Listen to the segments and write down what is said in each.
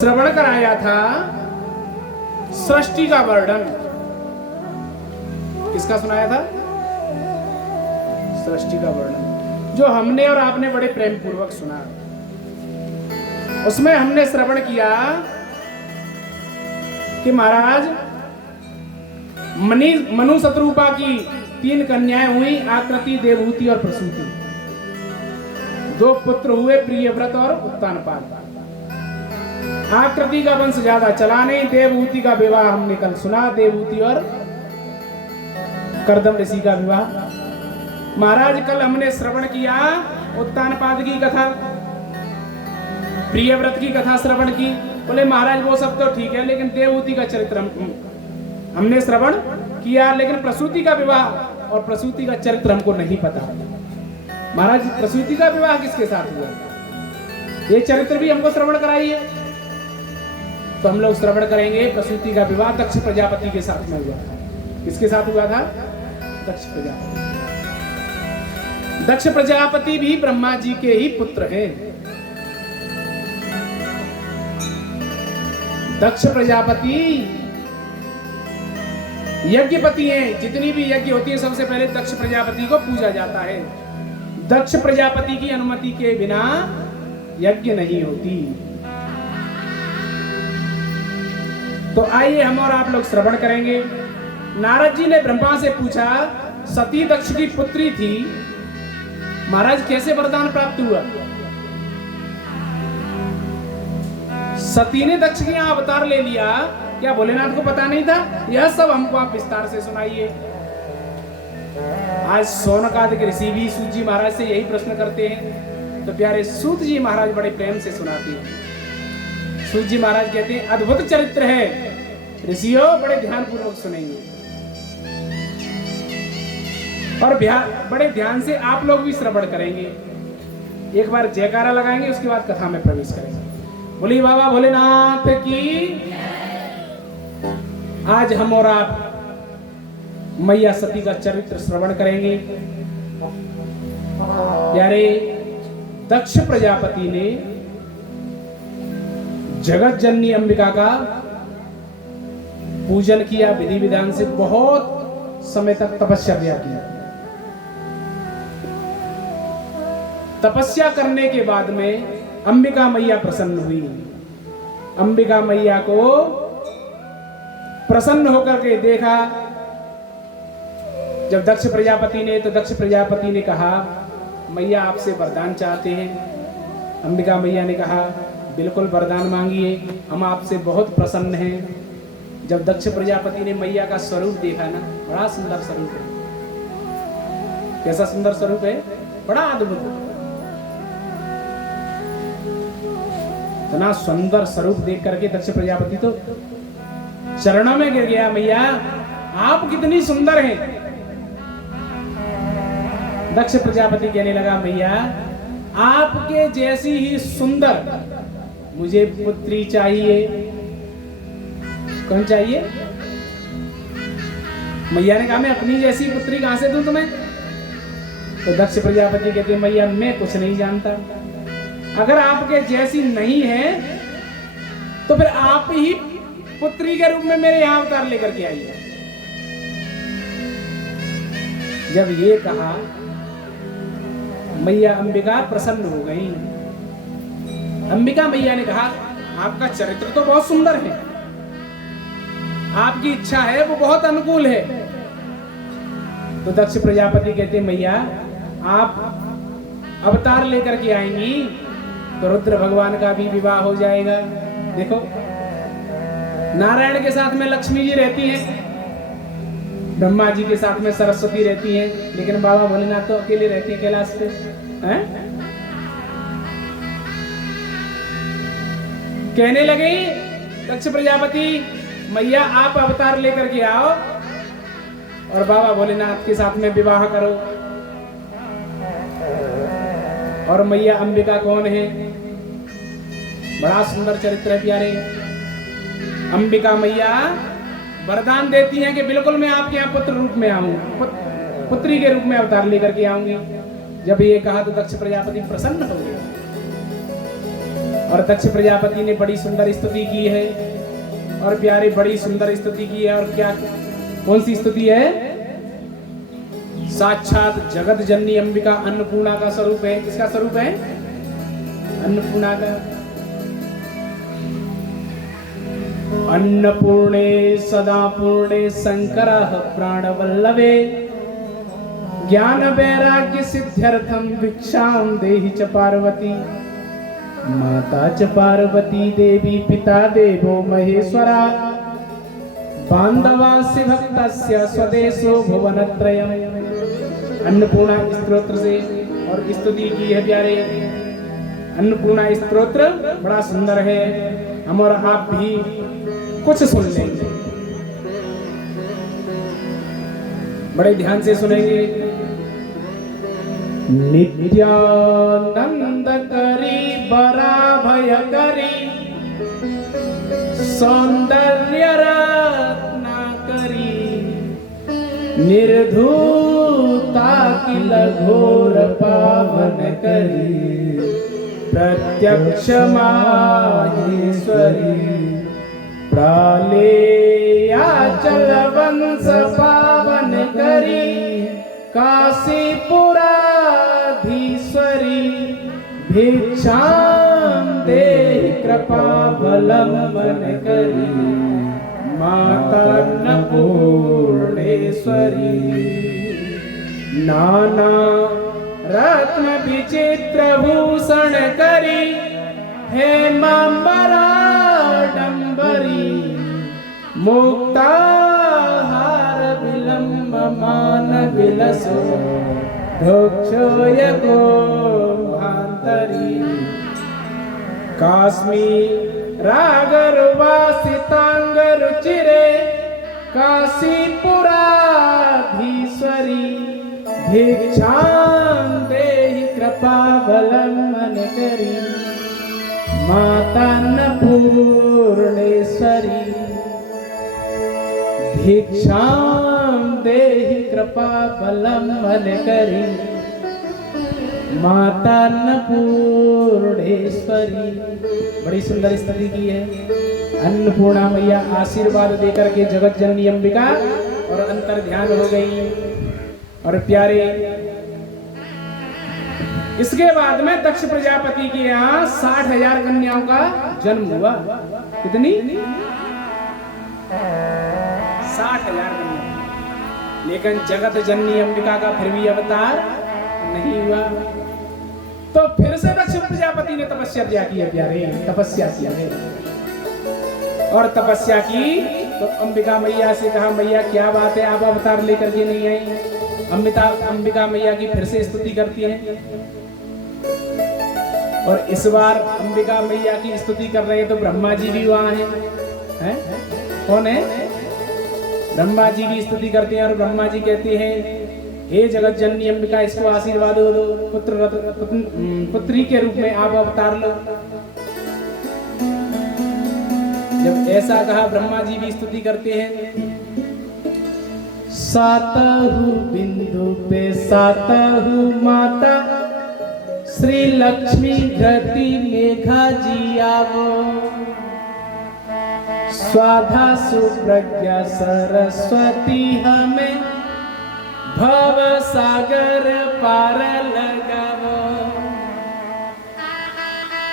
श्रवण कराया था सृष्टि का वर्णन। किसका सुनाया था? सृष्टि का वर्णन, जो हमने और आपने बड़े प्रेम पूर्वक सुना। उसमें हमने श्रवण किया कि महाराज मनु शत्रुपा की 3 कन्याएं हुई, आकृति, देवहूति और प्रसूति। 2 पुत्र हुए, प्रियव्रत और उत्तानपाद। आकृति का वंश ज्यादा चला नहीं। देवहूति का विवाह हमने कल सुना, देवहूति और कर्दम ऋषि का विवाह। महाराज कल हमने श्रवण किया उत्तानपाद की कथा, प्रियव्रत की कथा श्रवण की। बोले महाराज वो सब तो ठीक है, लेकिन देवहूति का चरित्र हमने श्रवण किया, लेकिन प्रसूति का विवाह और प्रसूति का चरित्र हमको नहीं पता। महाराज प्रसूति का विवाह किसके साथ हुआ, ये चरित्र भी हमको श्रवण कराइए। तो हम लोग श्रवण करेंगे प्रसूति का विवाह दक्ष प्रजापति के साथ में हुआ था। किसके साथ हुआ था? दक्ष प्रजापति। दक्ष प्रजापति भी ब्रह्मा जी के ही पुत्र हैं। दक्ष प्रजापति यज्ञपति हैं। जितनी भी यज्ञ होती है सबसे पहले दक्ष प्रजापति को पूजा जाता है। दक्ष प्रजापति की अनुमति के बिना यज्ञ नहीं होती। तो आइए हम और आप लोग श्रवण करेंगे। नारद जी ने ब्रह्मा से पूछा, सती दक्ष की पुत्री थी, महाराज कैसे वरदान प्राप्त हुआ? सती ने दक्ष के यहाँ अवतार ले लिया, क्या भोलेनाथ को पता नहीं था? यह सब हमको आप विस्तार से सुनाइए। आज सोनकादिक ऋषि भी सूत जी महाराज से यही प्रश्न करते हैं, तो प्यारे सूत जी महाराज बड़े प्रेम से सुनाते हैं। सूत जी महाराज कहते हैं अद्भुत चरित्र है, ऋषियों बड़े ध्यान पूर्वक सुनेंगे और बड़े ध्यान से आप लोग भी श्रवण करेंगे। एक बार जयकारा लगाएंगे, उसके बाद कथा में प्रवेश करेंगे। बोलिए बाबा भोलेनाथ की। आज हम और आप मैया सती का चरित्र श्रवण करेंगे। प्यारे दक्ष प्रजापति ने जगत जननी अंबिका का पूजन किया, विधि विधान से बहुत समय तक तपस्या किया। तपस्या करने के बाद में अंबिका मैया प्रसन्न हुई। अंबिका मैया को प्रसन्न होकर के देखा जब दक्ष प्रजापति ने, तो दक्ष प्रजापति ने कहा मैया आपसे वरदान चाहते हैं। अंबिका मैया ने कहा बिल्कुल वरदान मांगिए, हम आपसे बहुत प्रसन्न हैं। जब दक्ष प्रजापति ने मैया का स्वरूप देखा ना, बड़ा सुंदर स्वरूप है। कैसा सुंदर स्वरूप है, बड़ा अद्भुत। इतना सुंदर स्वरूप देख करके दक्ष प्रजापति तो चरणों में गिर गया, मैया आप कितनी सुंदर हैं। दक्ष प्रजापति कहने लगा मैया आपके जैसी ही सुंदर मुझे पुत्री चाहिए। कौन चाहिए? मैया ने कहा मैं अपनी जैसी पुत्री कहां से दूं तुम्हें? तो दक्ष प्रजापति कहते मैया मैं कुछ नहीं जानता, अगर आपके जैसी नहीं है तो फिर आप ही पुत्री के रूप में मेरे यहां अवतार लेकर के आइए। जब ये कहा मैया अंबिका प्रसन्न हो गई। अंबिका मैया ने कहा आपका चरित्र तो बहुत सुंदर है, आपकी इच्छा है वो बहुत अनुकूल है। तो दक्ष प्रजापति कहते मैया आप अवतार लेकर के आएंगी तो रुद्र भगवान का भी विवाह हो जाएगा। देखो नारायण के साथ में लक्ष्मी जी रहती हैं, ब्रह्मा जी के साथ में सरस्वती रहती हैं, लेकिन बाबा भोलेनाथ तो अकेले रहते हैं कैलाश पे। हैं? कहने लगे दक्ष प्रजापति मैया आप अवतार लेकर के आओ और बाबा भोलेनाथ के साथ में विवाह करो। और मैया अंबिका कौन है? बड़ा सुंदर चरित्र है प्यारे। अंबिका मैया वरदान देती हैं कि बिल्कुल मैं आपके यहाँ पुत्र रूप में आऊंगी, पुत्री के रूप में अवतार लेकर के आऊंगी। जब ये कहा तो दक्ष प्रजापति प्रसन्न हो गए। और दक्ष प्रजापति ने बड़ी सुंदर स्तुति की है और प्यारे बड़ी सुंदर स्तुति की है। और क्या कौन सी स्तुति है? साक्षात जगत जननी अंबिका अन्नपूर्णा का स्वरूप है। किसका स्वरूप है? अन्नपूर्णा का। अन्नपूर्णे सदा पूर्णे शंकरः प्राणवल्लभे ज्ञान वैराग्य सिद्ध्यर्थम भिक्षां देहि च पार्वती। माता च पार्वती देवी पिता देवो महेश्वरा बांधवास्य भक्तस्य स्वदेशो भुवनत्रयम्। अन्नपूर्णा स्तोत्र से और स्तुति की है प्यारे। अन्नपूर्णा स्तोत्र बड़ा सुंदर है। हम और आप भी कुछ सुन लेंगे, बड़े ध्यान से सुनेंगे। नित्यानंद करी बरा भय करी सौंदर्य रत्ना करी निर्धूता किल घोर पावन करी प्रत्यक्ष माहेश्वरी प्रालेयाचल वंश पावन करी काशीपुराधीश्वरी भिक्षां देहि कृपावलंबन करी माता अन्नपूर्णेश्वरी। नाना रत्न विचित्र भूषण करी हेमांबराडंबरी मुक्ताहार विलंब मान विलसो भक्षोयको भांतरी काश्मीरागरुवासितांगरुचिरे काशीपुराधीश्वरी भिक्षां देहि कृपावलंबन करी माता अन्नपूर्णेश्वरी भिक्षां देहि कृपावलंबन करी माता अन्नपूर्णेश्वरी। बड़ी सुंदर स्तुति की है। अन्नपूर्णा मैया आशीर्वाद देकर के जगत जननी अंबिका और अंतर ध्यान हो गई। और प्यारे इसके बाद में दक्ष प्रजापति के यहाँ 60,000 कन्याओं का जन्म हुआ। कितनी? 60,000 कन्या। लेकिन जगत जननी अंबिका का फिर भी अवतार नहीं हुआ। तो फिर से दक्ष प्रजापति ने तपस्या की है प्यारे, तपस्या की है। और तपस्या की तो अंबिका मैया से कहा, मैया क्या बात है, आप अवतार लेकर के नहीं आई? अंबिका मैया की फिर से स्तुति करती है। और इस बार अंबिका मैया की स्तुति कर रहे हैं तो ब्रह्मा जी भी वहां हैं। कौन है? ब्रह्मा जी भी स्तुति करते हैं। और ब्रह्मा जी कहते हैं, हे जगत जननी अंबिका, इसको आशीर्वाद दो, पुत्री के रूप में आप अवतार लो। जब ऐसा कहा ब्रह्मा जी भी स्तुति करते हैं। सातहु बिंदु पे सातहु माता श्री लक्ष्मी घृति मेघा जी आवो स्वाधा सुप्रज्ञा सरस्वती हमें भव सागर पार लगावो।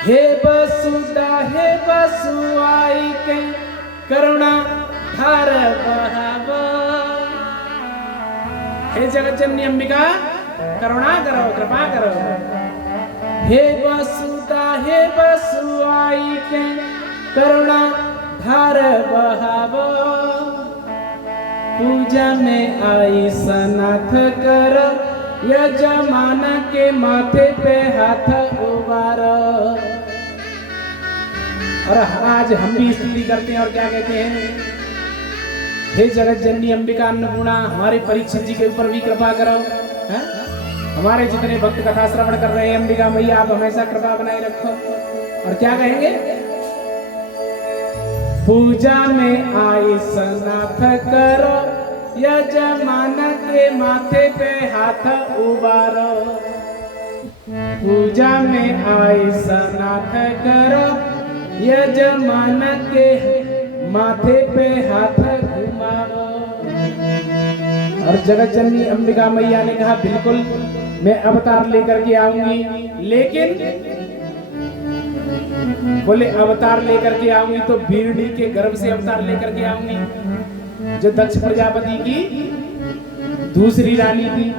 हे वसुदा हे वसुआई के करुणा धार बहावो। हे जगत जननी अंबिका, करुणा करो, कृपा करो। हे वसुदा हे वसुआई के करुणा धार बहावो। पूजा में आई सनाथ कर यजमान के माथे पे हाथ उबारो। और आज हम भी स्तुति करते हैं और क्या कहते हैं? हे जगत जननी अंबिका अन्नपूर्णा, हमारे परीक्षित जी के ऊपर भी कृपा करो। हमारे जितने भक्त कथा श्रवण कर रहे हैं, अंबिका मैया आप हमेशा कृपा बनाए रखो। और क्या कहेंगे? पूजा में आई सनाथ करो यजमान के माथे पे हाथ उबारो। पूजा में आए सनाथ करो, यजमान के माथे पे हाथ घुमाओ। और जगत जननी अंबिका मैया ने कहा बिल्कुल मैं अवतार लेकर के आऊंगी, लेकिन बोले अवतार लेकर के आऊंगी तो बीरडी के गर्भ से अवतार लेकर के आऊंगी, जो दक्ष प्रजापति की दूसरी रानी थी,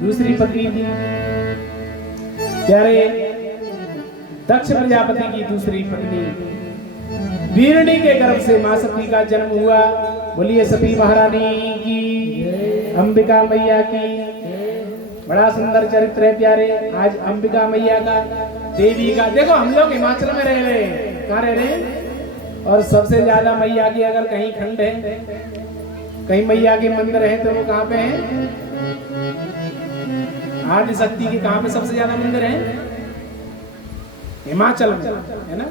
दूसरी पत्नी थी। प्यारे दक्ष प्रजापति की दूसरी पत्नी बीरडी के गर्भ से मां सती का जन्म हुआ। बोलिए सती महारानी की, अंबिका मैया की। बड़ा सुंदर चरित्र है प्यारे। आज अंबिका मैया का, देवी का, देखो हम लोग हिमाचल में रह रहे हैं, कहाँ रह रहे हैं, और सबसे ज्यादा मैया की अगर कहीं खंड है, कहीं मैया के मंदिर है तो वो कहाँ पे है? आदि शक्ति के कहाँ पे सबसे ज्यादा मंदिर है? हिमाचल में, है ना।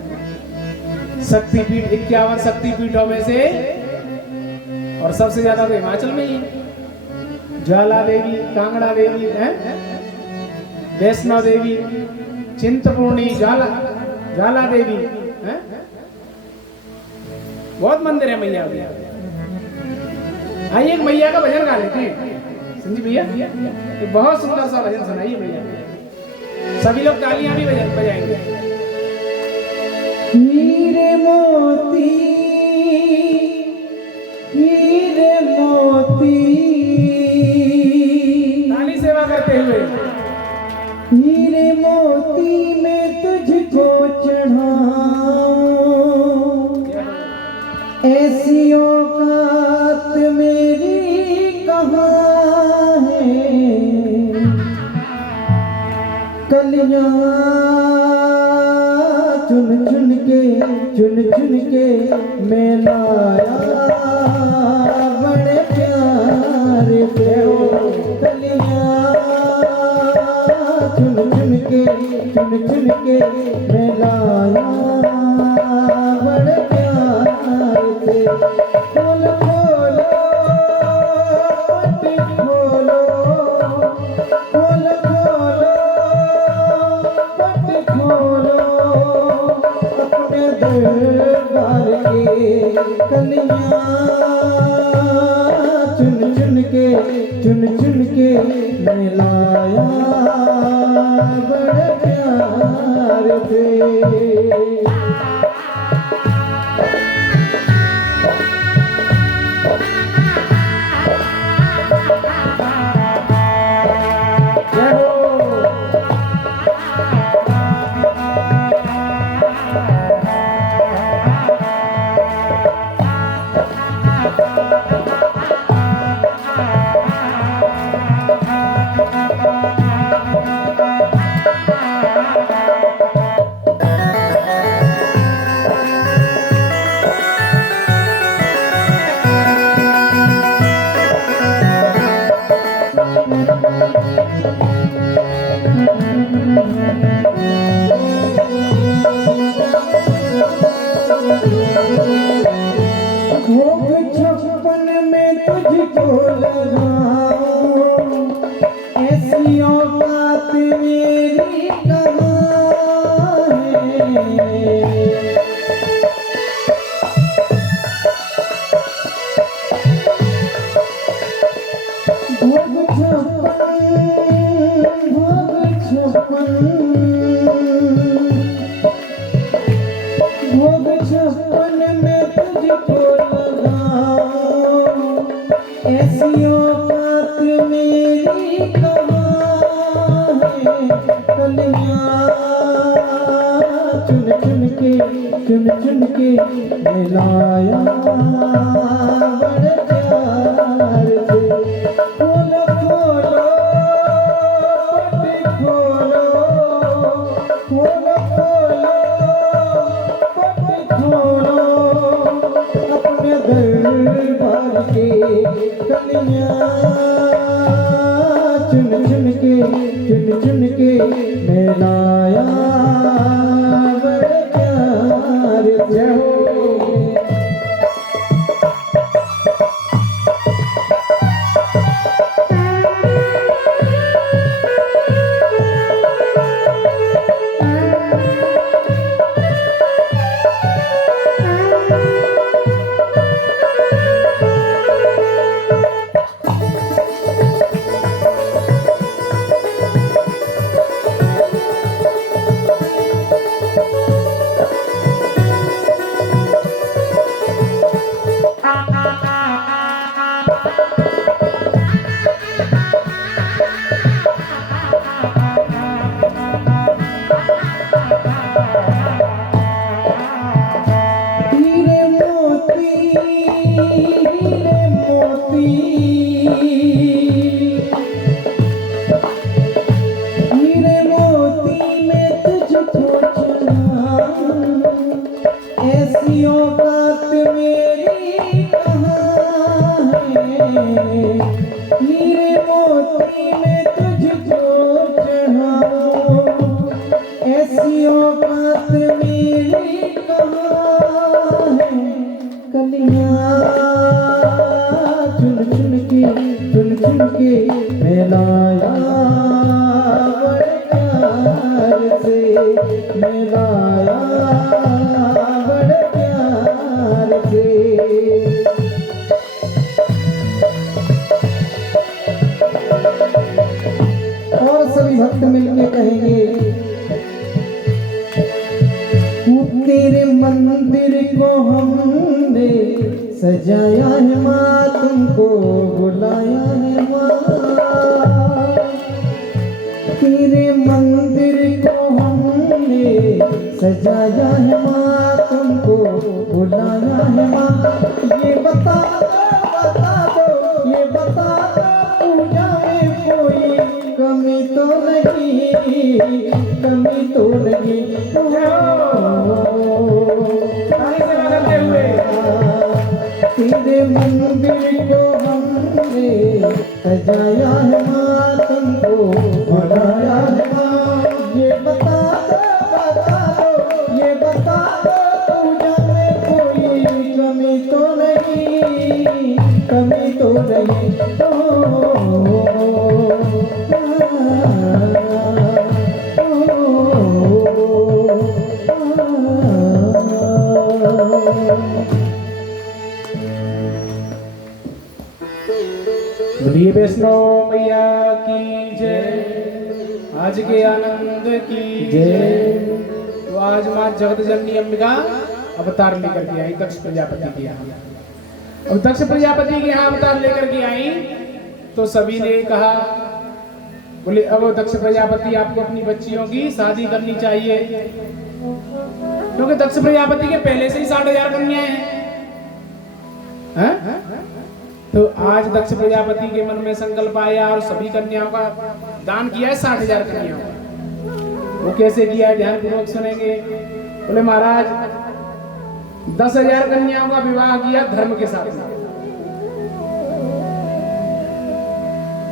शक्तिपीठ 51 शक्तिपीठों में से, और सबसे ज्यादा तो हिमाचल में ही है। ज्वाला देवी, कांगड़ा देवी है, वैष्णो देवी, चिंतपूर्णी, ज्वाला देवी है, बहुत मंदिर है मैया के। आइए एक मैया का भजन गा लेते हैं संजीव भैया, तो बहुत सुंदर सा भजन सुनाइए भैया। सभी लोग तालियां भी बजाएंगे। हीरे मोती, हीरे मोती, ताली सेवा करते हुए। हीरे मोती में तुझको चढ़ाऊं, ऐसी औकात मेरी कहाँ है। कलियां चुन चुन के मैं लाया बड़े प्यार पे हो। कलियां चुन चुन के मैं लाया बड़े प्यार से। खोलो खोलो पट्टी खोलो, खोलो खोलो पट्टी खोलो, अपने दरबार के कलियां चुन के मैं लाया बड़े प्यार से। भोग 56 में तुझको लगाऊं, ऐसी औकात मेरी कहाँ है। भोग 56 में तुझको लगाऊं, ऐसी औकात मेरी कहाँ है। कलियां चुन के मैं लाया बड़े प्यार से। खोलो खोलो पट्टी खोलो, खोलो खोलो पट्टी खोलो, अपने दरबार के कलियां चुन के मैं लाया बड़े प्यार से हो। औकात मेरी कहाँ है, हीरे मोती में तुझको चढ़ाऊं, ऐसी औकात मेरी कहाँ है। कलियां चुन चुन के मैं लाया बड़े प्यार से, मैं लाया बड़े प्यार से। और सभी भक्त मिलके कहेंगे, तेरे मंदिर को हमने सजाया है माँ, तुमको बुलाया है माँ। तेरे मंदिर को हमने सजाया है माँ, तुमको बुलाया है माँ। ये बता दो, ये बता दो, पूजा में कोई कमी तो नहीं, कमी तो नहीं। तेरे मंदिर को हमने सजाया है माँ, तुमको बुलाया है माँ। ये बता दो, ये बता दो, पूजा में कोई कमी तो नहीं, कमी तो नहीं। बोलिए वैष्णव मैया की जय, आज के आनंद की जय। तो आज माँ जगत जननी अंबिका अवतार लेकर के आई दक्ष प्रजापति के यहाँ। अब दक्ष प्रजापति के यहाँ अवतार लेकर के आई तो सभी ने कहा, बोले अब दक्ष प्रजापति आपको अपनी बच्चियों की शादी करनी चाहिए, क्योंकि दक्ष प्रजापति के पहले से ही 60,000 कन्याएं हैं। तो आज दक्ष प्रजापति के मन में संकल्प आया और सभी कन्याओं का दान किया है, 60,000 कन्याओं का। वो कैसे किया है ध्यान पूर्वक सुनेंगे। बोले महाराज 10,000 कन्याओं का विवाह किया धर्म के साथ में,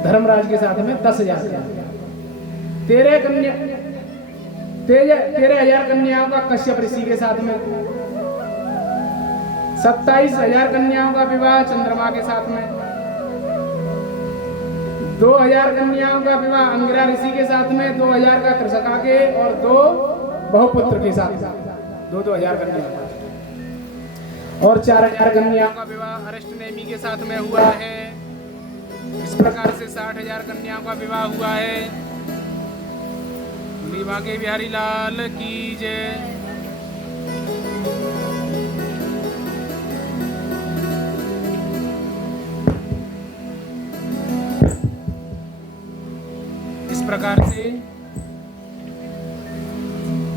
धर्मराज के साथ में 10,000। 13,000 कन्याओं का कश्यप ऋषि के साथ में, 27,000 कन्याओं का विवाह चंद्रमा के साथ में, 2,000 कन्याओं का विवाह अंगिरा ऋषि के साथ में, 2,000 का कृषका के और 2 बहुपुत्र के साथ में, 2,000 कन्याओं का, और 4,000 कन्याओं का विवाह अरिष्टनेमि के साथ में हुआ है। इस प्रकार से 60,000 कन्याओं का विवाह हुआ है। बांके बिहारी लाल की जय।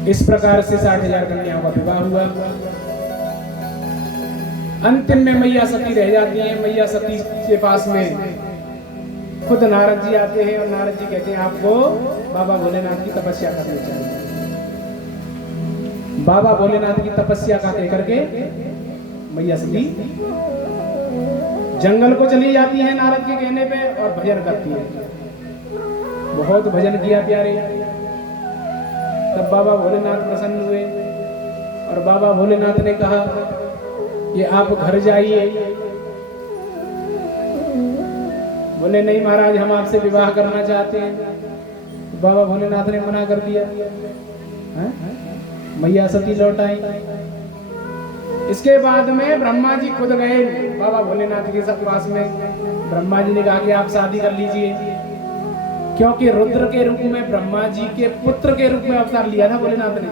इस प्रकार से 60,000 कन्याओं का विवाह हुआ। अंतिम में मैया सती रह जाती हैं। मैया सती के पास में खुद नारद जी आते हैं और नारद जी कहते हैं आपको बाबा भोलेनाथ की तपस्या करनी चाहिए। बाबा भोलेनाथ की तपस्या का कह करके मैया सती जंगल को चली जाती है नारद के कहने पे और भजन करती है। बहुत भजन किया प्यारे। तब बाबा भोलेनाथ प्रसन्न हुए और बाबा भोलेनाथ ने कहा कि आप घर जाइए। बोले नहीं महाराज हम आपसे विवाह करना चाहते हैं। तो बाबा भोलेनाथ ने मना कर दिया। मैया सती लौट आई। इसके बाद में ब्रह्मा जी खुद गए बाबा भोलेनाथ के पास में। ब्रह्मा जी ने कहा कि आप शादी कर लीजिए, क्योंकि रुद्र के रूप में ब्रह्मा जी के पुत्र के रूप में अवतार लिया था भोलेनाथ ने।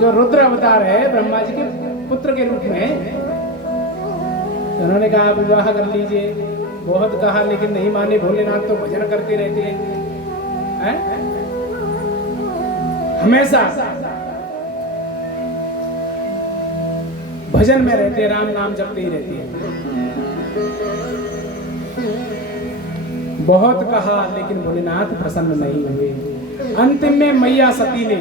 जो रुद्र अवतार है ब्रह्मा जी के पुत्र के रूप में, तो उन्होंने कहा आप विवाह कर लीजिए। बहुत कहा लेकिन नहीं माने। भोलेनाथ तो भजन करते रहते हैं, हमेशा भजन में रहते, राम नाम जपते ही रहते हैं। बहुत कहा लेकिन भोलेनाथ प्रसन्न नहीं हुए। अंतिम में मैया सती ने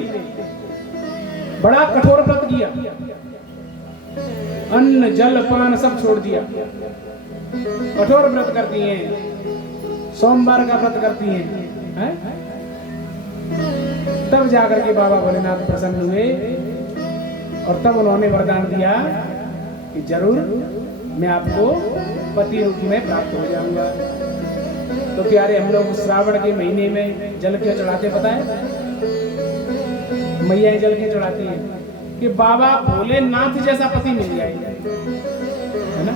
बड़ा कठोर व्रत किया। अन्न जल पान सब छोड़ दिया, कठोर व्रत करती हैं, सोमवार का व्रत करती हैं, तब जाकर के बाबा भोलेनाथ प्रसन्न हुए और तब उन्होंने वरदान दिया कि जरूर मैं आपको पति रूप में प्राप्त हो जाऊंगा। तो प्यारे, हम लोग श्रावण के महीने में जल क्यों चढ़ाते पता है? मैया जल क्यों चढ़ाती है? कि बाबा भोलेनाथ जैसा पति मिल जाए, है ना।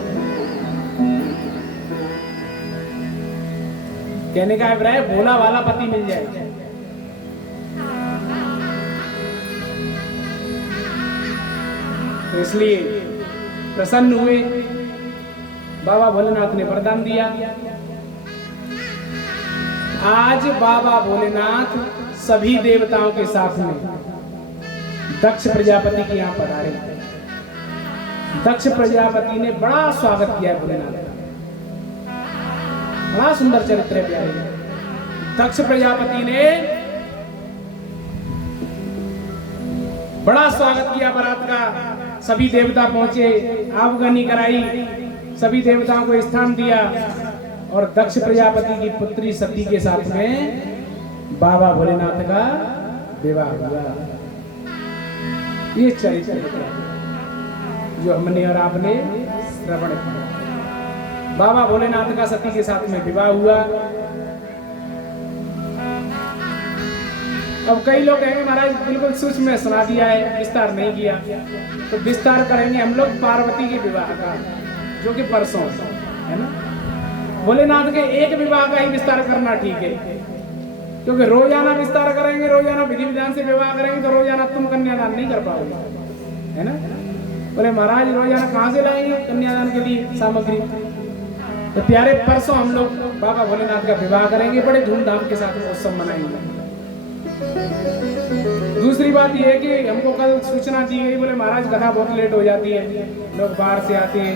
कहने का अभिप्राय भोला वाला पति मिल जाए। तो इसलिए प्रसन्न हुए, बाबा भोलेनाथ ने वरदान दिया। आज बाबा भोलेनाथ सभी देवताओं के साथ में दक्ष प्रजापति के यहाँ पधारे। दक्ष प्रजापति ने बड़ा स्वागत किया भोलेनाथ का, बड़ा सुंदर चरित्र है प्यारे। दक्ष प्रजापति ने बड़ा स्वागत किया बारात का। सभी देवता पहुंचे, आवगनी कराई, सभी देवताओं को स्थान दिया और दक्ष प्रजापति की पुत्री सती के साथ में बाबा भोलेनाथ का विवाह हुआ। ये चरित्र जो हमने और आपने श्रवण किया। बाबा भोलेनाथ का सती के साथ में विवाह हुआ। अब कई लोग कहेंगे महाराज बिल्कुल सूक्ष्म में सुना दिया है, विस्तार नहीं किया। तो विस्तार करेंगे हम लोग पार्वती के विवाह का, जो कि परसों है ना। भोलेनाथ के एक विवाह का ही विस्तार करना ठीक है, क्योंकि रोजाना विस्तार करेंगे, रोजाना विधि विधान से विवाह करेंगे तो रोजाना तुम कन्यादान नहीं कर पाओगे, है ना। बोले महाराज रोजाना कहाँ से लाएंगे कन्यादान के लिए सामग्री? तो प्यारे, परसों हम लोग बाबा भोलेनाथ का विवाह करेंगे, बड़े धूमधाम के साथ उत्सव मनाएंगे। दूसरी बात यह है कि हमको कल सूचना दी गई, बोले महाराज कथा बहुत लेट हो जाती है, लोग बाहर से आते हैं,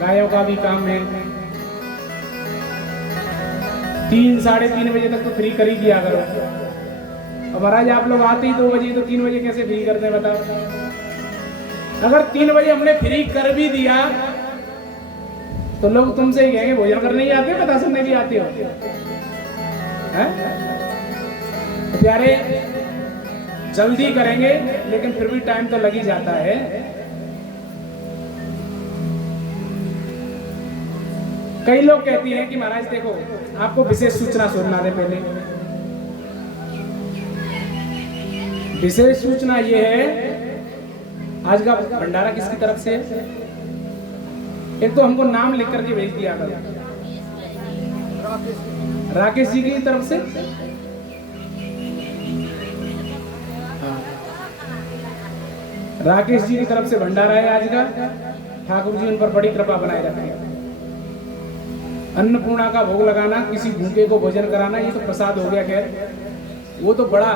गायों का भी काम है, 3 साढ़े 3 बजे तक तो फ्री कर ही दिया करो। और महाराज आप लोग आते ही 2 बजे, तो 3 बजे कैसे फ्री करते हैं बताओ? अगर 3 बजे हमने फ्री कर भी दिया तो लोग तुमसे ही कहेंगे भोजन करने ही आते हो, कथा सुनने भी आते हो, हैं? तो प्यारे, जल्दी करेंगे लेकिन फिर भी टाइम तो लग ही जाता है। कई लोग कहती हैं कि महाराज देखो आपको विशेष सूचना सुनना दे। पहले विशेष सूचना ये है, आज का भंडारा किसकी तरफ से? एक तो हमको नाम लिख करके भेज दिया करो, राकेश जी की तरफ से। राकेश जी की तरफ से भंडारा है आज का। ठाकुर जी उन पर बड़ी कृपा बनाए रखें। अन्नपूर्णा का भोग लगाना, किसी भूखे को भोजन कराना, ये तो प्रसाद हो गया। खैर वो तो बड़ा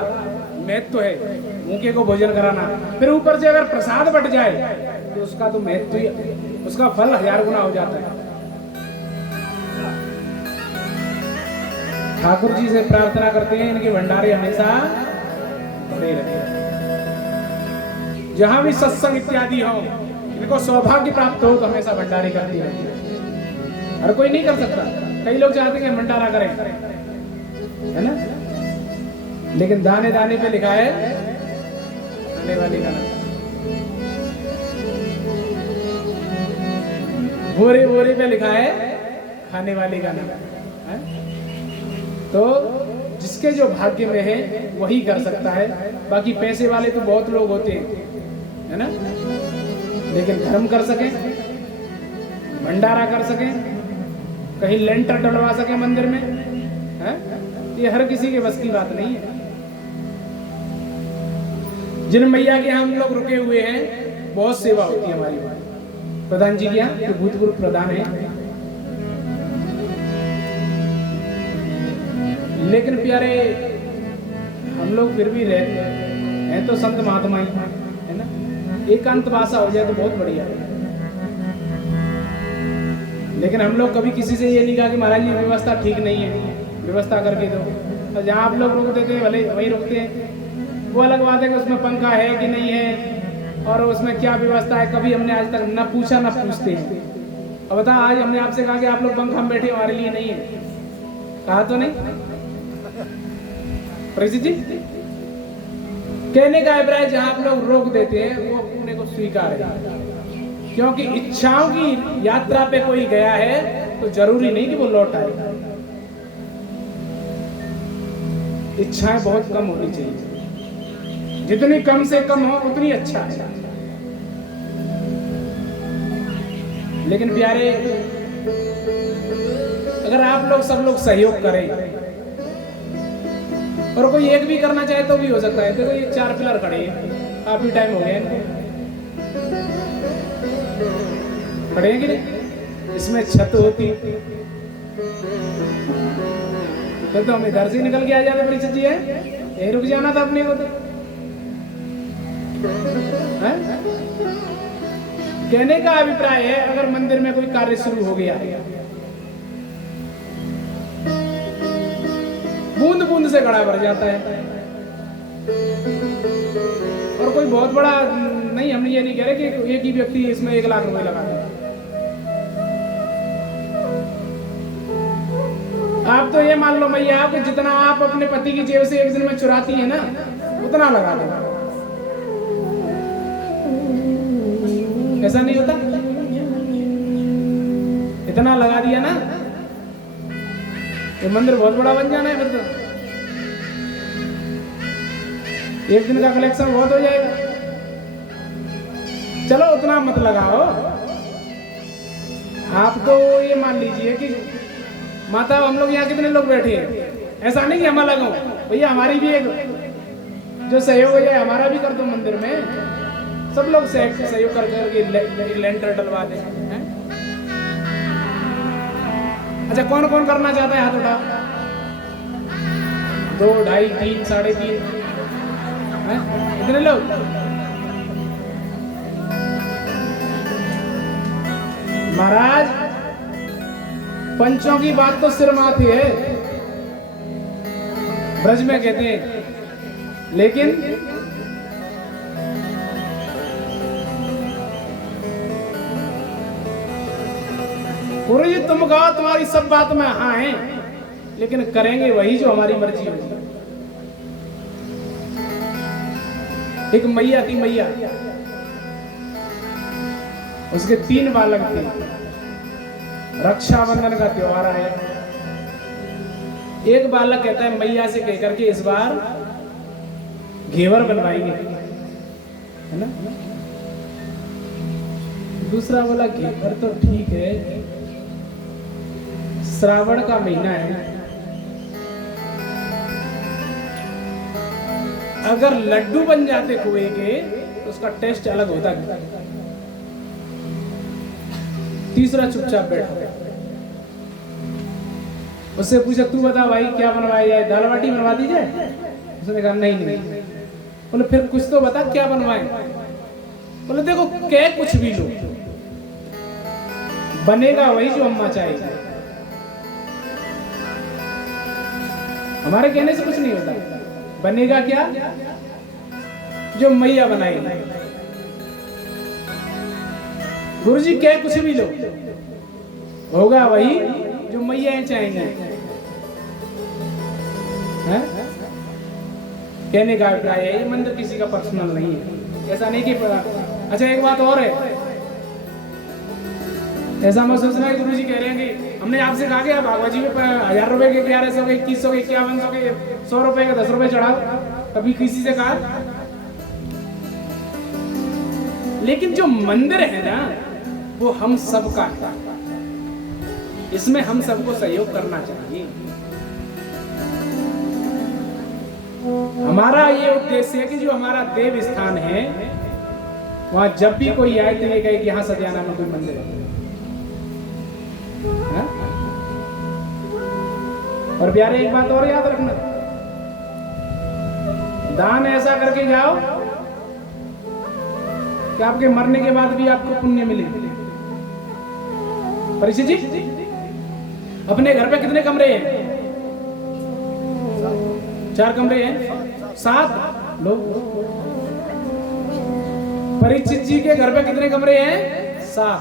महत्व है, भूखे को भोजन कराना। फिर ऊपर से अगर प्रसाद बट जाए तो उसका तो महत्व ही, उसका फल 1000 गुना हो जाता है। ठाकुर जी से प्रार्थना करते हैं इनके भंडारे हमेशा भरे रहे। जहां भी सत्संग इत्यादि हो, इनको सौभाग्य प्राप्त हो तो हमेशा भंडारे करती रहती है। हर कोई नहीं कर सकता, कई लोग चाहते हैं भंडारा करें, है ना। लेकिन दाने दाने पे लिखा है आने वाले का नाम, बोरे बोरे पे लिखा है खाने वाले का नाम है। तो जिसके जो भाग्य में है वही कर सकता है। बाकी पैसे वाले तो बहुत लोग होते हैं, है ना। लेकिन धर्म कर सके, भंडारा कर सके, कहीं लेंटर डलवा सके मंदिर में, है, ये हर किसी के बस की बात नहीं है। जिन मैया के यहाँ हम लोग रुके हुए हैं, बहुत सेवा होती है हमारी। प्रधान जी के यहाँ, जो भूतपूर्व प्रधान है। लेकिन प्यारे, हम लोग फिर भी रहते हैं तो संत महात्मा ही, है ना। एकांत वासा हो जाए तो बहुत बढ़िया है। लेकिन हम लोग कभी किसी से ये नहीं कहा कि महाराज ये व्यवस्था ठीक नहीं है, व्यवस्था करके दो। तो जहाँ आप लोग रुकते थे भले वहीं रुकते हैं। वो अलग बात है कि उसमें पंखा है कि नहीं है, और उसमें क्या व्यवस्था है कभी हमने आज तक न पूछा न पूछते हैं। अब बता, आज हमने आपसे कहा कि आप लोग बंक हम बैठे हमारे लिए नहीं है, कहा तो नहीं परिचित जी? कहने का अभिप्राय जहां आप लोग रोक देते हैं वो अपने को स्वीकार है, क्योंकि इच्छाओं की यात्रा पे कोई गया है तो जरूरी नहीं कि वो लौट आए। इच्छाएं बहुत कम होनी चाहिए, जितनी कम से कम हो उतनी अच्छा है। लेकिन प्यारे, अगर आप लोग सब लोग सहयोग करें और कोई एक भी करना चाहे तो भी हो सकता है। देखो ये 4 पिलर खड़े हैं, काफी टाइम हो गया इनको खड़े हैं कि नहीं? इसमें छत होती तो हम इधर से निकल के आ जाते। परिचित जी है, यही रुक जाना था अपने को तो। कहने का अभिप्राय है, अगर मंदिर में कोई कार्य शुरू हो गया, बूंद बूंद से घड़ा भर जाता है। और कोई बहुत बड़ा नहीं, हम ये नहीं कह रहे कि एक ही व्यक्ति इसमें 1 लाख रुपए लगा दे। आप तो ये मान लो भैया, आप जितना आप अपने पति की जेब से एक दिन में चुराती है ना, उतना लगा दो। ऐसा नहीं होता? इतना लगा दिया ना, ये मंदिर बहुत बड़ा बन जाना है फिर तो। एक दिन का कलेक्शन बहुत हो जाएगा। चलो उतना मत लगाओ। आप तो ये मान लीजिए कि माता, हम लोग यहाँ कितने लोग बैठे हैं, ऐसा नहीं कि हम अलग हो भैया, हमारी भी एक जो सहयोग हो जाए हमारा भी कर दो। मंदिर में सब लोग सहयोग कर करके लेंटर डलवा दें। अच्छा, कौन कौन करना चाहता है हाथ उठा? 2, 2.5, 3, 3.5 इतने लोग? महाराज, पंचों की बात तो सिर माथे है, ब्रज में कहते हैं। लेकिन गुरु जी तुम कहो, तुम्हारी सब बात में हाँ है, लेकिन करेंगे वही जो हमारी मर्जी होगी। एक मैया थी, मैया, उसके 3 बालक थे। रक्षाबंधन का त्योहार आया, एक बालक कहता है मैया से कहकर के इस बार घेवर बनवाएंगे, है ना? दूसरा बोला घेवर तो ठीक है, श्रावण का महीना है, अगर लड्डू बन जाते खोए के तो उसका टेस्ट अलग होता है। तीसरा चुपचाप बैठा, उससे पूछा तू बता भाई क्या बनवाया जाए, दाल बाटी बनवा दी जाए? उसने कहा नहीं। बोले फिर कुछ तो बता क्या बनवाए? बोले देखो क्या कुछ भी लो, बनेगा वही जो अम्मा चाहेगी। हमारे कहने से कुछ नहीं होता, बनेगा क्या जो मैया बनाएगी। गुरुजी क्या कुछ भी लो, होगा वही जो मैया चाहेंगे। कहने का अभिप्राय है ये मंदिर किसी का पर्सनल नहीं है, ऐसा नहीं कि अच्छा एक बात और है, ऐसा मत सोचना है गुरुजी कह रहे हैं कि हमने आपसे कहा कि आप भागवत जी में 1000 रुपए के 1100 के 2100 के 5100 के 100 रुपए के 10 रुपए चढ़ाओ, कभी किसी से कहा? लेकिन जो मंदिर है ना वो हम सबका है, इसमें हम सबको सहयोग करना चाहिए। हमारा ये उद्देश्य है कि जो हमारा देव स्थान है वहां जब भी कोई आए तो ये कहे कि यहाँ सत्याना में कोई मंदिर है। और प्यारे एक बात और याद रखना, दान ऐसा करके जाओ कि आपके मरने के बाद भी आपको पुण्य मिले। परिचित जी, अपने घर पे कितने कमरे हैं? 4 कमरे हैं, 7 लोग। परीक्षित जी के घर पे कितने कमरे हैं? 7।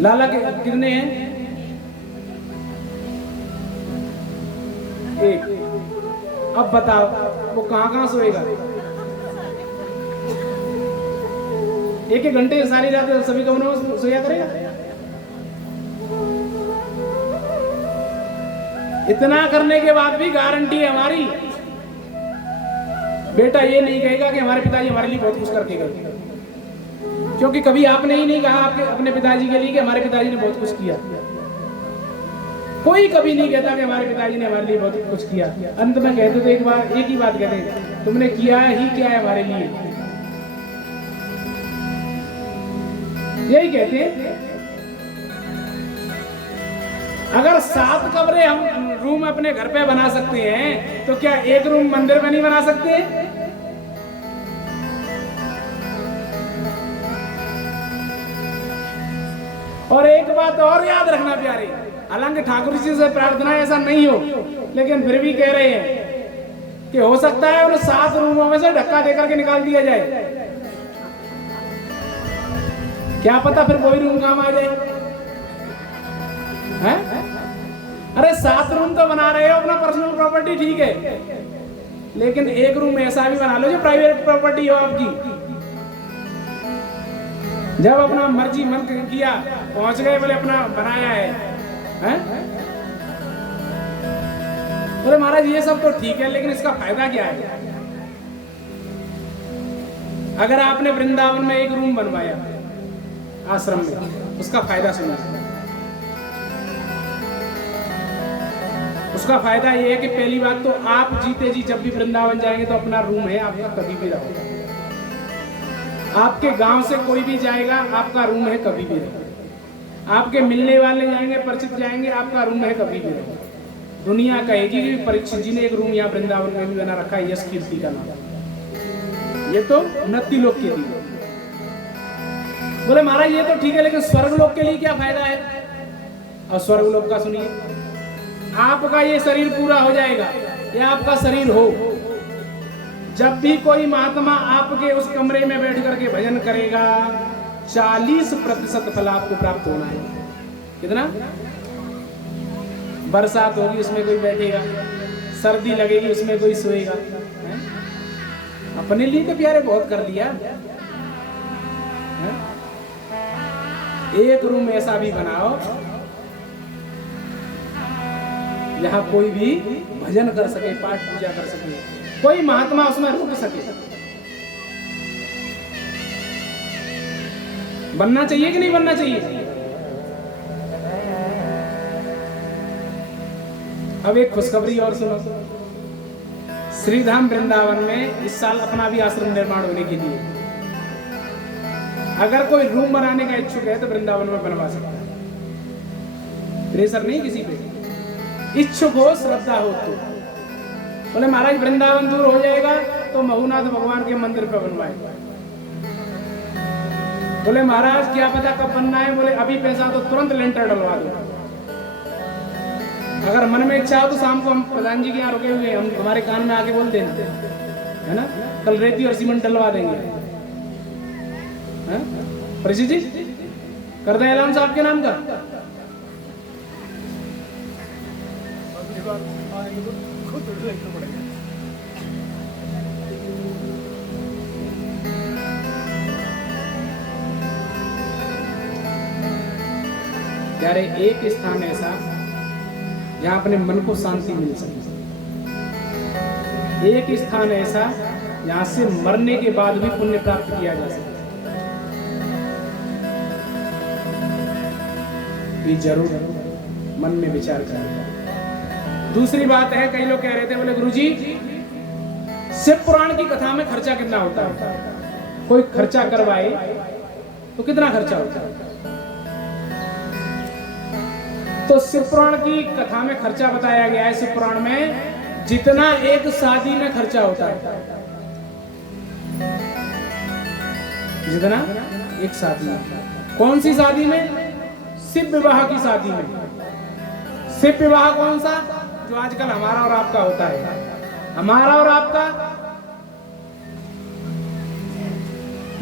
लाला के कितने हैं? 1। अब बताओ वो कहां सोएगा? 1-1 घंटे सारी रात सभी कमरों में सोया करेगा? इतना करने के बाद भी गारंटी है हमारी, बेटा ये नहीं कहेगा कि हमारे पिताजी हमारे लिए बहुत कुछ करके गए, क्योंकि कभी आपने ही नहीं कहा आपके अपने पिताजी के लिए कि हमारे पिताजी ने बहुत कुछ किया। कोई कभी नहीं कहता कि हमारे पिताजी ने हमारे लिए बहुत कुछ किया। अंत में कहते तो एक ही बात कहते, तुमने किया ही क्या है हमारे लिए, यही कहते हैं। अगर 7 कमरे हम रूम अपने घर पे बना सकते हैं तो क्या 1 रूम मंदिर में नहीं बना सकते? और एक बात और याद रखना प्यारे, हालांकि ठाकुर जी से प्रार्थना ऐसा नहीं हो, लेकिन फिर भी कह रहे हैं कि हो सकता है उन 7 रूमों में से धक्का देकर के निकाल दिया जाए। क्या पता फिर कोई रूम काम आ जाए है? अरे 7 रूम तो बना रहे हो अपना पर्सनल प्रॉपर्टी, ठीक है, लेकिन 1 रूम ऐसा भी बना लो जो प्राइवेट प्रॉपर्टी हो आपकी। जब अपना मर्जी मन किया पहुंच गए, बोले अपना बनाया है? बोले महाराज ये सब तो ठीक है, लेकिन इसका फायदा क्या है? अगर आपने वृंदावन में 1 रूम बनवाया आश्रम में, उसका फायदा सुना। उसका फायदा ये है कि पहली बात तो आप जीते जी जब भी वृंदावन जाएंगे तो अपना रूम है आपका, कभी भी रहो। आपके गांव से कोई भी जाएगा आपका रूम है, कभी भी रहो। आपके मिलने वाले जाएंगे, परिचित जाएंगे, आपका रूम है, कभी भी रहो। दुनिया कहेगी कि परीक्षित जी ने 1 रूम यहाँ वृंदावन में भी बना रखा है, यश कीर्ति का नाम। ये तो उन्नति लोक के लिए। बोले महाराज ये तो ठीक है, लेकिन स्वर्ग लोक के लिए क्या फायदा है? और स्वर्ग लोक का सुनिए, आपका ये शरीर पूरा हो जाएगा, या आपका शरीर हो, जब भी कोई महात्मा आपके उस कमरे में बैठ करके भजन करेगा 40% फल आपको प्राप्त होना है। कितना? बरसात होगी उसमें कोई बैठेगा, सर्दी लगेगी उसमें कोई सोएगा। अपने लिए तो प्यारे बहुत कर दिया। 1 रूम ऐसा भी बनाओ जहां कोई भी भजन कर सके, पाठ पूजा कर सके, कोई महात्मा उसमें रुक सके। बनना चाहिए कि नहीं बनना चाहिए? अब एक खुशखबरी और सुनो, श्रीधाम वृंदावन में इस साल अपना भी आश्रम निर्माण होने के लिए अगर कोई रूम बनाने का इच्छुक है तो वृंदावन में बनवा सकता है। प्रेशर नहीं किसी पे, इच्छुक हो, श्रद्धा हो तो। बोले महाराज वृंदावन दूर हो जाएगा तो महुनाथ भगवान के मंदिर पर बनवाए। बोले महाराज क्या पता कब बनना है? बोले अभी पैसा तो तुरंत लेंटर डलवा दो। अगर मन में इच्छा हो तो शाम को हम प्रधान जी के यहाँ रुके हुए, हम हमारे कान में आके बोल देना, है ना, कल रेती और सीमेंट डलवा देंगे। परिचित जी कर दे ऐलान साहब के नाम का। यार एक स्थान ऐसा जहां अपने मन को शांति मिल सके, एक स्थान ऐसा जहां से मरने के बाद भी पुण्य प्राप्त किया जा सके, ये जरूर मन में विचार करें। दूसरी बात है, कई लोग कह रहे थे, बोले गुरुजी शिव पुराण की कथा में खर्चा कितना होता है? कोई खर्चा करवाए तो कितना खर्चा होता है? तो शिव पुराण की कथा में खर्चा बताया गया है, शिव पुराण में जितना एक शादी में खर्चा होता है, जितना एक शादी में। कौन सी शादी में? शिव विवाह की शादी में। शिव विवाह कौन सा? जो आजकल हमारा और आपका होता है। हमारा और आपका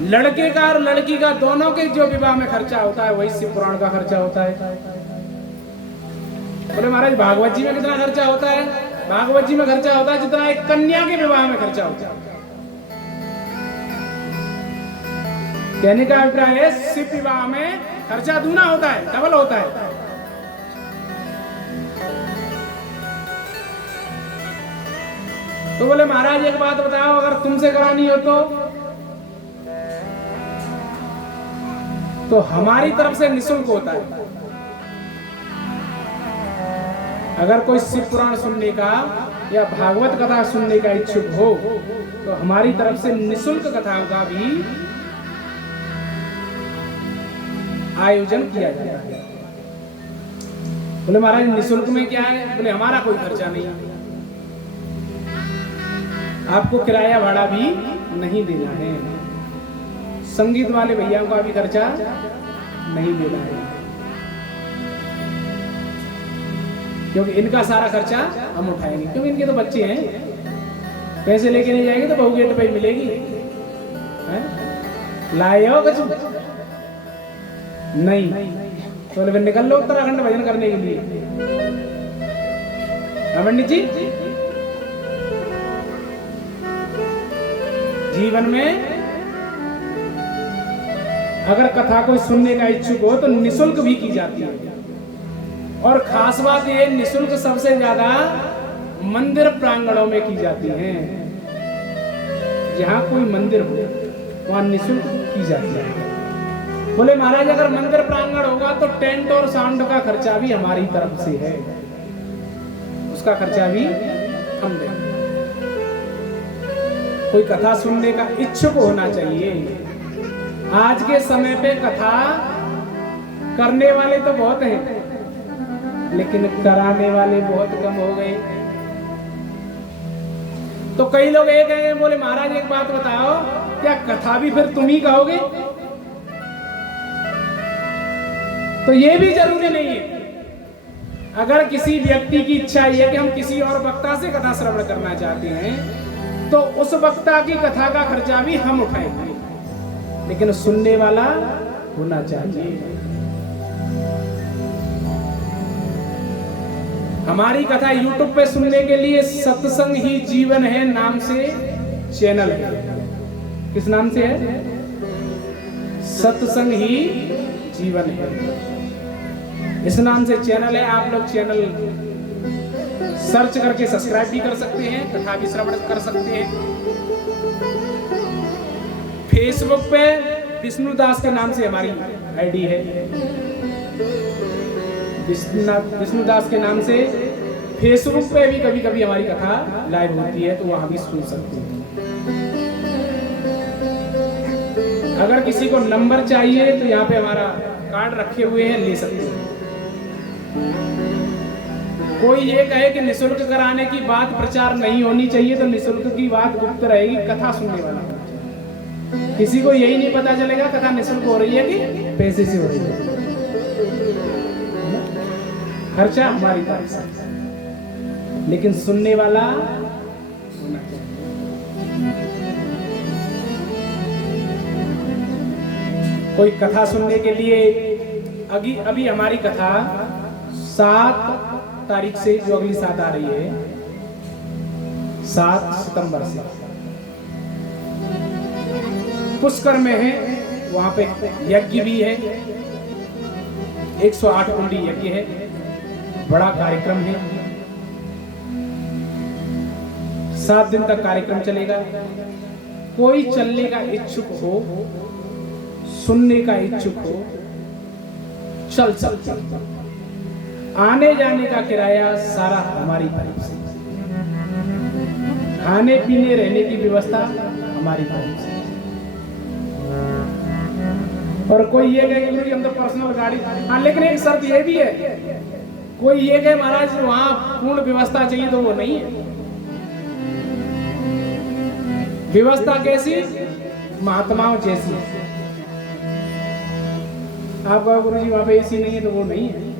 लड़के का और लड़की का दोनों के जो विवाह में खर्चा होता है वही शिव पुराण का खर्चा होता है। बोले महाराज भागवत जी में कितना खर्चा होता है? भागवत जी में खर्चा होता है जितना एक कन्या के विवाह में खर्चा होता है। कहने का अभिप्राय है शिव विवाह में खर्चा दूना होता है, डबल होता है। तो बोले महाराज एक बात बताओ, अगर तुमसे करानी हो तो हमारी तरफ से निःशुल्क होता है। अगर कोई शिव पुराण सुनने का या भागवत कथा सुनने का इच्छुक हो तो हमारी तरफ से निःशुल्क कथाओं का भी आयोजन किया जाता है। बोले महाराज निःशुल्क में क्या है? बोले हमारा कोई खर्चा नहीं, आपको किराया भाड़ा भी नहीं देना है, संगीत वाले भैया का भी खर्चा नहीं देना है, क्योंकि इनका सारा खर्चा हम उठाएंगे, क्योंकि इनके तो बच्चे हैं, पैसे लेके नहीं जाएंगे तो बहू गेट पे मिलेगी। लाए हो कुछ नहीं तो फिर निकल लो उत्तराखंड भजन करने के लिए। पंडित जी जीवन में अगर कथा को सुनने का इच्छुक हो तो निःशुल्क भी की जाती है। और खास बात ये निःशुल्क सबसे ज्यादा मंदिर प्रांगणों में की जाती है। जहां कोई मंदिर हो वहां निःशुल्क की जाती है। बोले महाराज अगर मंदिर प्रांगण होगा तो टेंट और साउंड का खर्चा भी हमारी तरफ से है, उसका खर्चा भी हम देंगे। कोई कथा सुनने का इच्छुक होना चाहिए। आज के समय पे कथा करने वाले तो बहुत हैं, लेकिन कराने वाले बहुत कम हो गए। तो कई लोग ये कहेंगे, बोले महाराज एक बात बताओ, क्या कथा भी फिर तुम ही कहोगे? तो ये भी जरूरी नहीं है। अगर किसी व्यक्ति की इच्छा ये कि हम किसी और वक्ता से कथा श्रवण करना चाहते हैं तो उस वक्ता की कथा का खर्चा भी हम उठाएंगे, लेकिन सुनने वाला होना चाहिए। हमारी कथा YouTube पे सुनने के लिए सत्संग ही जीवन है नाम से चैनल है। किस नाम से है? सत्संग ही जीवन है, इस नाम से चैनल है। आप लोग चैनल सर्च करके सब्सक्राइब भी कर सकते हैं, कथा भी श्रवण कर सकते हैं। फेसबुक पे विष्णुदास के नाम से हमारी आईडी है, विष्णुदास के नाम से फेसबुक पे भी कभी कभी हमारी कथा लाइव होती है, तो वहां भी सुन सकते हैं। अगर किसी को नंबर चाहिए तो यहाँ पे हमारा कार्ड रखे हुए हैं, ले सकते हैं। कोई ये कहे कि निःशुल्क कराने की बात प्रचार नहीं होनी चाहिए, तो निःशुल्क की बात गुप्त रहेगी, कथा सुनने वाला। किसी को यही नहीं पता चलेगा कथा निःशुल्क हो रही है कि पैसे से हो रही है। खर्चा हमारी तरफ से, लेकिन सुनने वाला होना चाहिए। कोई कथा सुनने के लिए अभी हमारी कथा 7 तारीख से, जो अगली 7 आ रही है, 7 सितंबर से पुष्कर में है। वहां पे यज्ञ भी है, 108 कुंडी यज्ञ है, बड़ा कार्यक्रम है। 7 दिन तक कार्यक्रम चलेगा। कोई चलने का इच्छुक हो, सुनने का इच्छुक हो, चल सकता। आने जाने का किराया सारा हमारी तरफ से, खाने पीने रहने की व्यवस्था हमारी तरफ से। और कोई ये कहे कि हम तो पर्सनल गाड़ी, हाँ, लेकिन एक शर्त ये भी है, कोई ये कहे महाराज वहां पूर्ण व्यवस्था चाहिए, तो वो नहीं है। व्यवस्था कैसी? महात्माओं जैसी। आप कहो गुरु जी वहां पे एसी नहीं है, तो वो नहीं है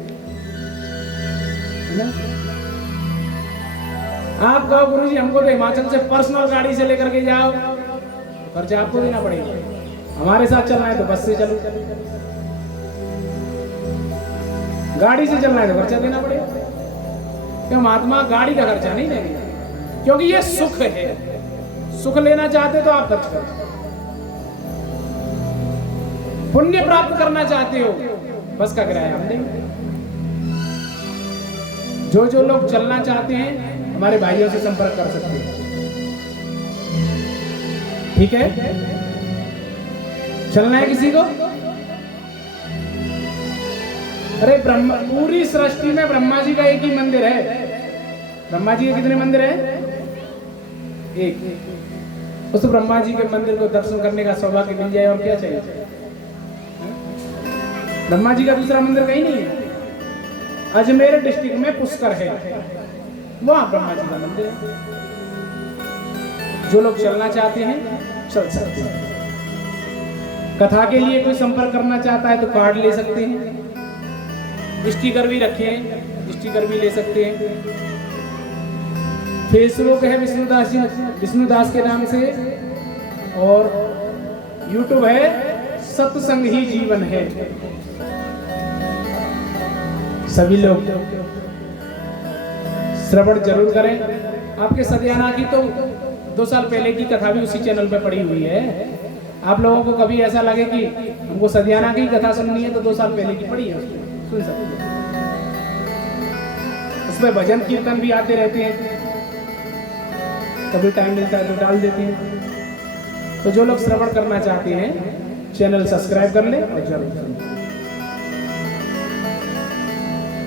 ना। आप कहो गुरु जी हमको तो हिमाचल से पर्सनल गाड़ी से लेकर के जाओ, खर्चा आपको देना पड़ेगा। हमारे साथ चलना है तो बस से चलो, गाड़ी से चलना है तो खर्चा देना पड़ेगा। क्यों? महात्मा गाड़ी का खर्चा नहीं लेंगे, क्योंकि ये सुख है। सुख लेना चाहते तो आप खर्च करो, पुण्य प्राप्त करना चाहते हो बस का किराया हम देंगे। जो लोग चलना चाहते हैं हमारे भाइयों से संपर्क कर सकते हैं, ठीक है? चलना है किसी को? अरे ब्रह्मा, पूरी सृष्टि में ब्रह्मा जी का एक ही मंदिर है। ब्रह्मा जी के कितने मंदिर हैं? एक। उस ब्रह्मा जी के मंदिर को दर्शन करने का सौभाग्य मिल जाए और क्या चाहिए? ब्रह्मा जी का दूसरा मंदिर कहीं नहीं है। अजमेर डिस्ट्रिक्ट में पुष्कर है, वहां ब्रह्मा जी का मंदिर है। जो लोग चलना चाहते हैं चल सकते हैं। कथा के लिए कोई संपर्क करना चाहता है तो कार्ड ले सकते हैं, स्टिकर भी रखे हैं, स्टिकर भी ले सकते हैं। फेसबुक है विष्णुदास के नाम से, और यूट्यूब है सत्संग ही जीवन है। सभी लोग श्रवण जरूर करें। आपके सदियाना की तो 2 साल पहले की कथा भी उसी चैनल पे पड़ी हुई है। आप लोगों को कभी ऐसा लगे कि हमको सदियाना की कथा सुननी है तो 2 साल पहले की पड़ी है, सुन सकते हैं। उसमें भजन कीर्तन भी आते रहते हैं, कभी टाइम मिलता है तो डाल देते हैं। तो जो लोग श्रवण करना चाहते हैं चैनल सब्सक्राइब कर लें और जरूर करें।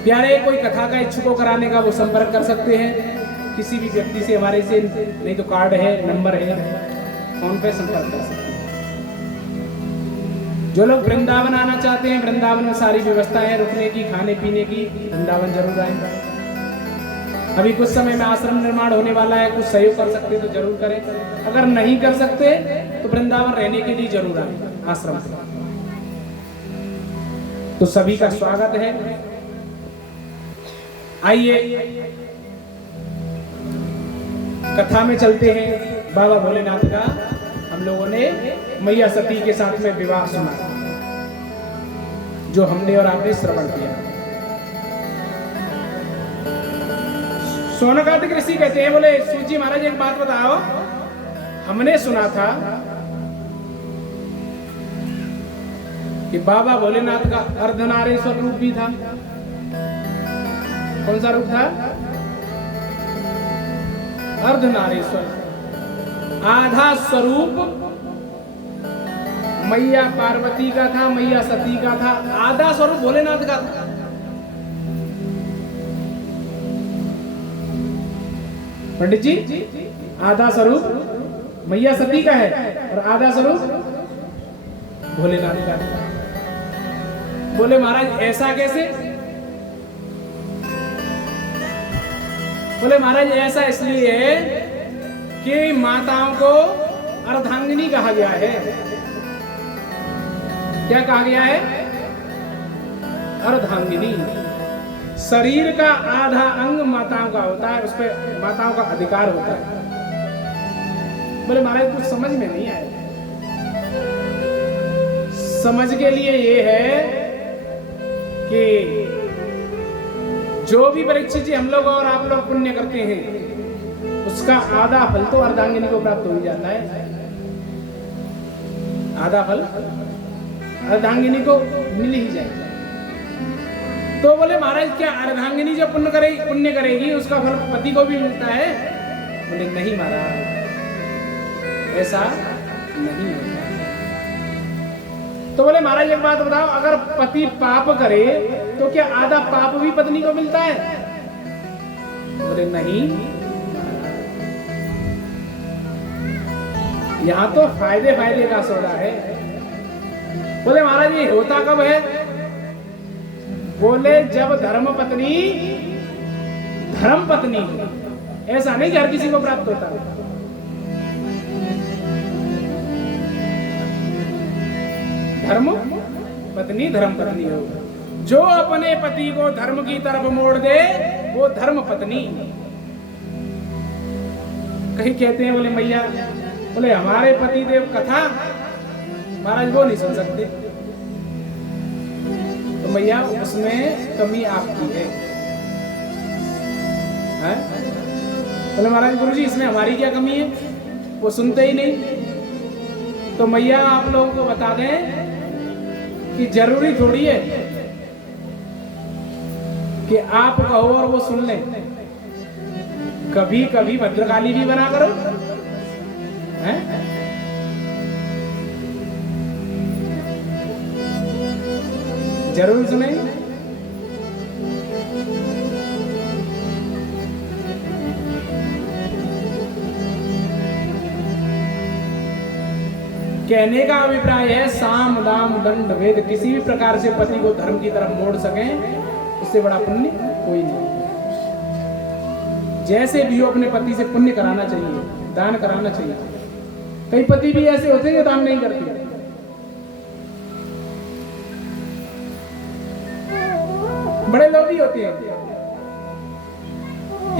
प्यारे कोई कथा का इच्छुक कराने का वो संपर्क कर सकते हैं किसी भी व्यक्ति से, हमारे से, नहीं तो कार्ड है, नंबर है, फोन पे संपर्क कर सकते हैं। जो लोग वृंदावन आना चाहते हैं, वृंदावन में सारी व्यवस्था है रुकने की, खाने पीने की, वृंदावन जरूर आएंगे। अभी कुछ समय में आश्रम निर्माण होने वाला है, कुछ सहयोग कर सकते तो जरूर करें। अगर नहीं कर सकते तो वृंदावन रहने के लिए जरूर आए आश्रम से। तो सभी का स्वागत है। आइए कथा में चलते हैं। बाबा भोलेनाथ का हम लोगों ने मैया सती के साथ में विवाह सुना, जो हमने और आपने श्रवण किया। सोनकादिक ऋषि कहते हैं, बोले सूजी महाराज एक बात बताओ, हमने सुना था कि बाबा भोलेनाथ का अर्धनारेश्वर रूप भी था। कौन सा रूप था? अर्धनारेश्वर। आधा स्वरूप मैया पार्वती का था, मैया सती का था, आधा स्वरूप भोलेनाथ का था। पंडित जी, आधा स्वरूप मैया सती का है और आधा स्वरूप भोलेनाथ का है। बोले महाराज ऐसा कैसे? बोले महाराज ऐसा इसलिए है कि माताओं को अर्धांगिनी कहा गया है। क्या कहा गया है? अर्धांगिनी। शरीर का आधा अंग माताओं का होता है, उस पर माताओं का अधिकार होता है। बोले महाराज कुछ समझ में नहीं आया। समझ के लिए ये है कि जो भी परीक्षित जी हम लोग और आप लोग पुण्य करते हैं, उसका आधा फल तो अर्धांगिनी को प्राप्त हो ही जाता है। आधा फल अर्धांगिनी को मिल ही जाएगा। तो बोले महाराज क्या अर्धांगिनी जो पुण्य करेगी उसका फल पति को भी मिलता है? बोले नहीं महाराज, ऐसा नहीं होता। तो बोले महाराज एक बात बताओ, अगर पति पाप करे तो क्या आधा पाप भी पत्नी को मिलता है? बोले नहीं, यहाँ तो फायदे का सौदा है। बोले महाराज ये होता कब है? बोले जब धर्म पत्नी ऐसा नहीं कि हर किसी को प्राप्त होता है। धर्म पत्नी हो। जो अपने पति को धर्म की तरफ मोड़ दे वो धर्म पत्नी। कहीं कहते हैं बोले मैया, बोले हमारे पति देव कथा महाराज वो नहीं सुन सकते। तो भैया उसमें कमी आपकी है। बोले महाराज गुरु जी इसमें हमारी क्या कमी है, वो सुनते ही नहीं। तो मैया आप लोगों को बता दें कि जरूरी थोड़ी है कि आप कहो और वो सुन ले। कभी कभी भद्रकाली भी बना करो, हैं? जरूर सुने। कहने का अभिप्राय है साम दाम दंड भेद किसी भी प्रकार से पति को धर्म की तरफ मोड़ सकें, उससे बड़ा पुण्य कोई नहीं। जैसे भी हो अपने पति से पुण्य कराना चाहिए, दान कराना चाहिए। कई पति भी ऐसे होते हैं जो दान नहीं करते। बड़े लोभी होते हैं।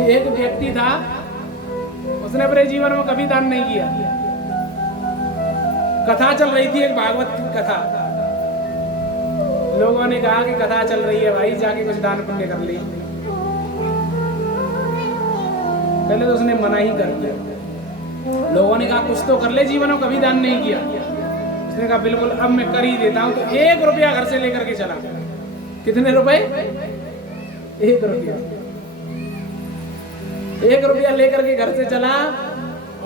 एक व्यक्ति था, उसने अपने जीवन में कभी दान नहीं किया। कथा चल रही थी, एक भागवत की कथा। लोगों ने कहा कि कथा चल रही है भाई, जाके कुछ दान पुण्य कर ली। पहले तो उसने मना ही कर दिया। लोगों ने कहा कुछ तो कर ले, जीवन में कभी दान नहीं किया। उसने कहा बिल्कुल अब मैं कर ही देता हूं। तो 1 रुपया घर से लेकर के चला। कितने रुपए? 1 रुपया। 1 रुपया लेकर के घर से चला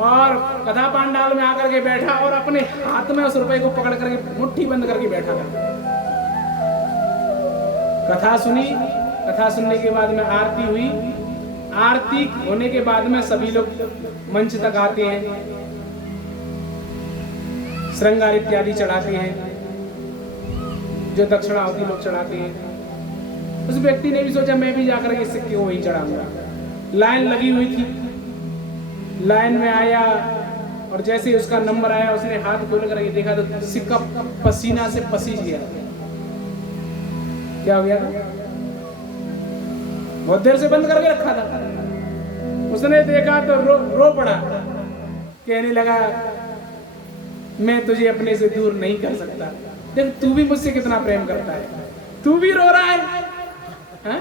और कथा पांडाल में आकर के बैठा और अपने हाथ में उस रुपए को पकड़ करके मुट्ठी बंद करके बैठा था। कथा सुनी। कथा सुनने के बाद में आरती हुई। आरती होने के बाद में सभी लोग मंच तक आते हैं, श्रृंगार इत्यादि चढ़ाते हैं, जो दक्षिणा होती लोग चढ़ाते हैं। उस व्यक्ति ने भी सोचा मैं भी जाकर के सिक्के को वहीं चढ़ाऊंगा। लाइन लगी हुई थी, लाइन में आया और जैसे ही उसका नंबर आया उसने हाथ खोल करके देखा तो सिक्का पसीना से पसीज गया। क्या हो गया था? बहुत देर से बंद करके रखा था। उसने देखा तो रो पड़ा, कहने लगा मैं तुझे अपने से दूर नहीं कर सकता। देख तू भी मुझसे कितना प्रेम करता है, तू भी रो रहा है। हा?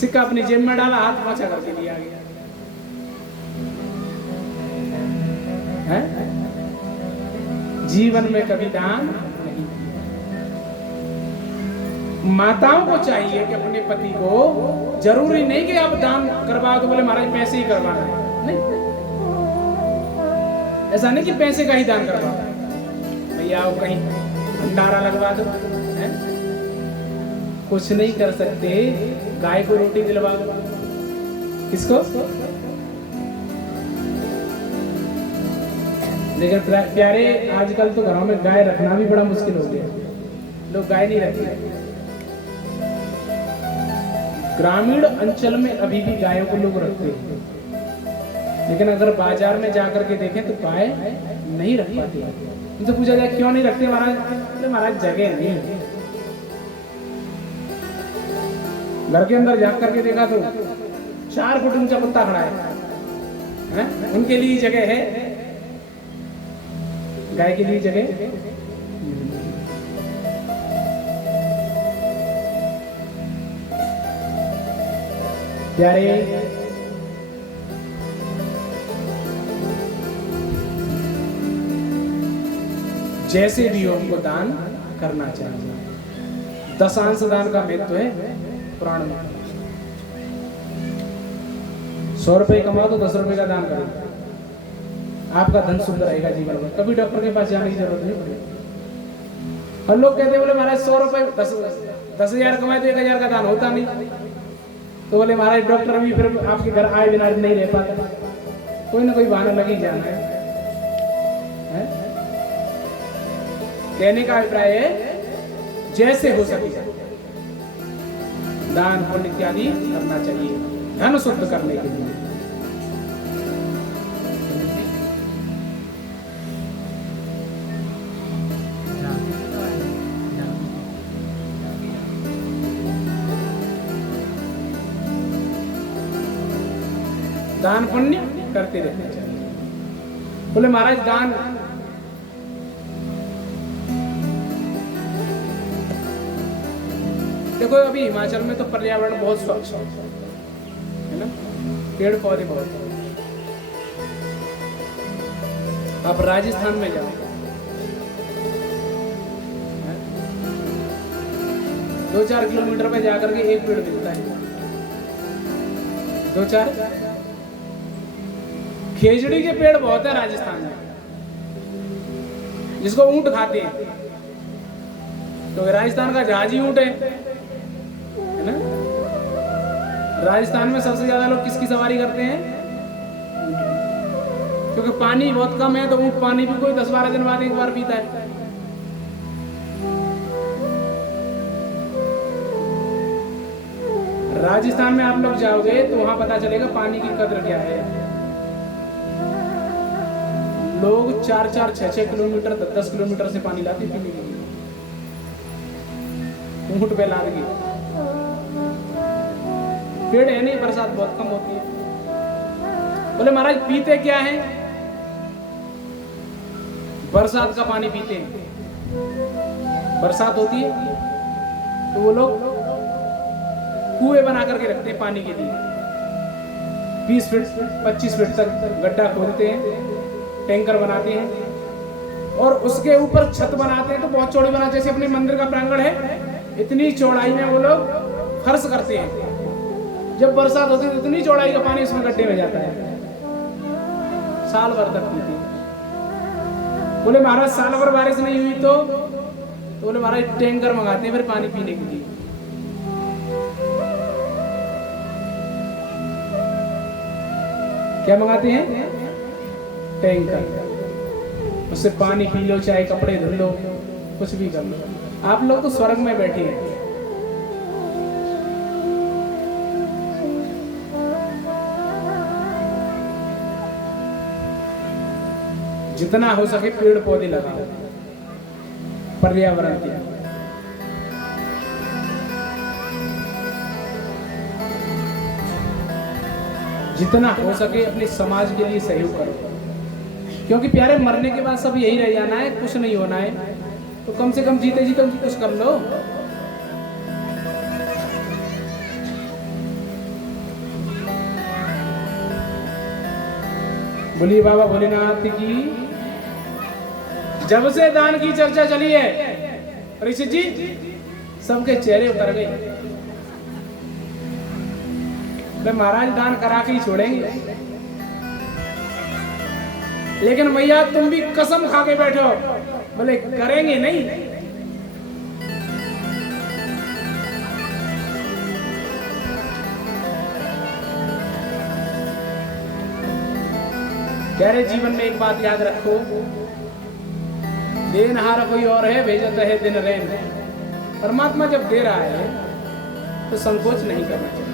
सिक्का अपनी जेब में डाला, हाथ पाछा करके लिया गया। है? जीवन में कभी दान नहीं। माताओं को चाहिए कि अपने पति को, जरूरी नहीं कि आप दान करवाओ तो बोले महाराज पैसे ही करवाना है, नहीं। ऐसा नहीं कि पैसे का ही दान करवाओ। भैया आओ कहीं भंडारा लगवा दो, है? कुछ नहीं कर सकते, गाय को रोटी दिलवा दो। किसको? लेकिन प्यारे आजकल तो घरों में गाय रखना भी बड़ा मुश्किल हो गया। लोग गाय नहीं रखते। ग्रामीण अंचल में अभी भी गायों को लोग रखते हैं, लेकिन अगर बाजार में जाकर के देखें तो गाय नहीं रख पाते। उनसे पूछा जाए क्यों नहीं रखते महाराज? तो महाराज जगह नहीं है। घर के अंदर झांक करके देखा तो 4 फुट ऊंचा कुत्ता खड़ा है? उनके लिए जगह है, गाय के लिए जगह। प्यारे जैसे भी हो हमको दान करना चाहिए। दशांश दान का महत्व है पुराण में। 100 रुपए कमाओ तो 10 रुपए का दान करो, आपका धन शुद्ध रहेगा जीवन में। कभी डॉक्टर के पास जाने की जरूरत नहीं पड़ेगी। और लोग कहते हैं बोले महाराज 100 रुपए 10,000 कमाए तो 1,000 का दान होता नहीं। तो बोले महाराज डॉक्टर भी फिर आपके घर आए बिना नहीं रह पाता, कोई ना कोई बहाना लग ही जाना है? कहने का अभिप्राय है जैसे हो सके दान पुण्य इत्यादि करना चाहिए, धन शुद्ध करने के लिए। दान पुण्य करते रहना चाहिए। बोले महाराज दान देखो अभी हिमाचल में तो पर्यावरण बहुत स्वच्छ है ना, पेड़ पौधे बहुत हैं। आप राजस्थान में जाओ, 2-4 किलोमीटर पे जाकर के एक पेड़ मिलता है, 2-4। खेजड़ी के पेड़ बहुत है राजस्थान में, जिसको ऊंट खाते हैं, तो राजस्थान का जहाजी ऊंट है ना। राजस्थान में सबसे ज्यादा लोग किसकी सवारी करते हैं? क्योंकि पानी बहुत कम है, तो ऊंट पानी भी कोई 10-12 दिन बाद एक बार पीता है। राजस्थान में आप लोग जाओगे तो वहां पता चलेगा पानी की कद्र क्या है। लोग 4-4, 6-6 किलोमीटर, 10-10 किलोमीटर से पानी लाते पीने के लिए, ऊंट पे लाद के। पेड़ है नहीं, बरसात बहुत कम होती है। बोले महाराज पीते क्या है? बरसात का पानी पीते हैं। बरसात होती है तो वो लोग कुएं बना करके रखते हैं पानी के लिए, 20 फीट 25 फीट तक गड्ढा खोदते हैं, टैंकर बनाते हैं और उसके ऊपर छत बनाते हैं। तो बहुत चौड़ी बना, जैसे अपने मंदिर का प्रांगण है इतनी चौड़ाई में वो लोग फर्श करते हैं। जब बरसात होती है तो इतनी चौड़ाई का पानी उसमें गड्ढे में जाता है, साल भर तक पीते हैं। बोले महाराज साल भर बारिश नहीं हुई तो बोले महाराज टैंकर मंगाते हैं फिर पानी पीने के लिए। क्या मंगाते हैं? टैंकर। उससे पानी पी लो, चाहे कपड़े धुल लो, कुछ भी कर लो। आप लोग तो स्वर्ग में बैठे हैं। जितना हो सके पेड़ पौधे लगाओ, पर्यावरण के। जितना हो सके अपने समाज के लिए सहयोग करो, क्योंकि प्यारे मरने के बाद सब यही रह जाना है, कुछ नहीं होना है। तो कम से कम जीते जी कुछ कर लो। बोलिए बाबा भोलेनाथ की। जब से दान की चर्चा चली है परीक्षित जी, सबके चेहरे उतर गए। महाराज दान करा के ही छोड़ेंगे, लेकिन भैया तुम भी कसम खा के बैठो, बोले करेंगे नहीं। प्यारे जीवन में एक बात याद रखो, देनहार कोई और है, भेजत है दिन रैन। परमात्मा जब दे रहा है तो संकोच नहीं करना चाहिए।